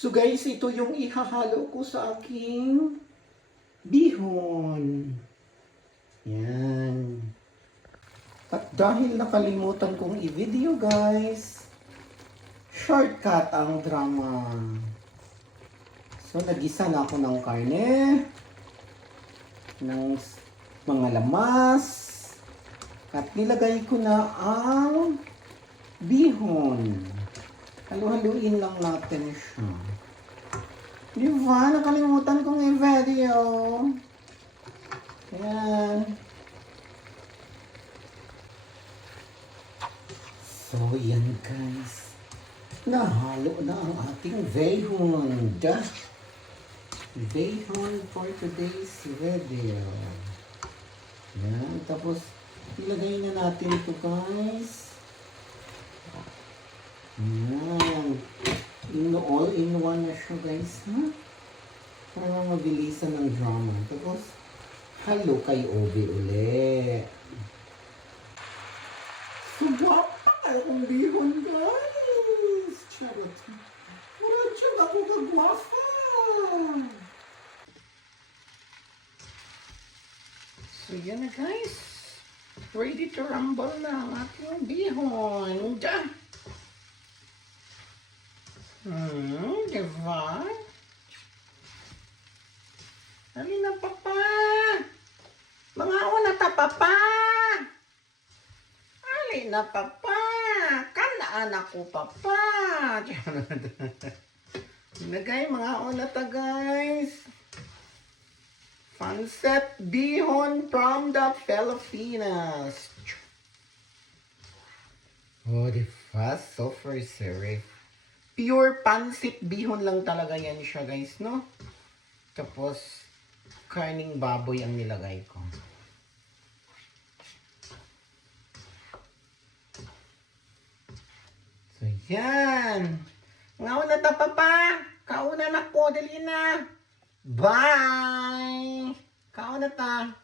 So guys, ito yung ihahalo ko sa aking bihon. Yan. At dahil nakalimutan kong i-video guys, shortcut ang drama. So nagisa na ako ng karne, ng mga lamas, at nilagay ko na ang bihon. Halu-haluin lang natin siya. Di ba? Nakalimutan kong i-video. Ayan. So, yan guys. Nahalo na ang ating bihon. Bihon for today's video. Yan. Tapos, ilagay na natin ito guys. Yan. All-in-one na siya guys, ha? Para mabilisan ng drama. Tapos, halo kay Obi uli. Sugwapa kayo kong bihon guys! Charot. Muradyo ako kagwafa! So yan na guys. Ready to rumble na ang ating bihon. Diba? Dali na, papa. Mga una ta, papa. Dali na, papa. Kanaan ako, papa. Nagay, mga una ta, guys. Pancit bihon from the Philippines. Oh, diba? So for serif. Pure pancit bihon lang talaga yan siya guys, no? Tapos, karning baboy ang nilagay ko. So, yan. Ngauna ta, papa. Kauna na po, dali na. Bye! Kauna ta.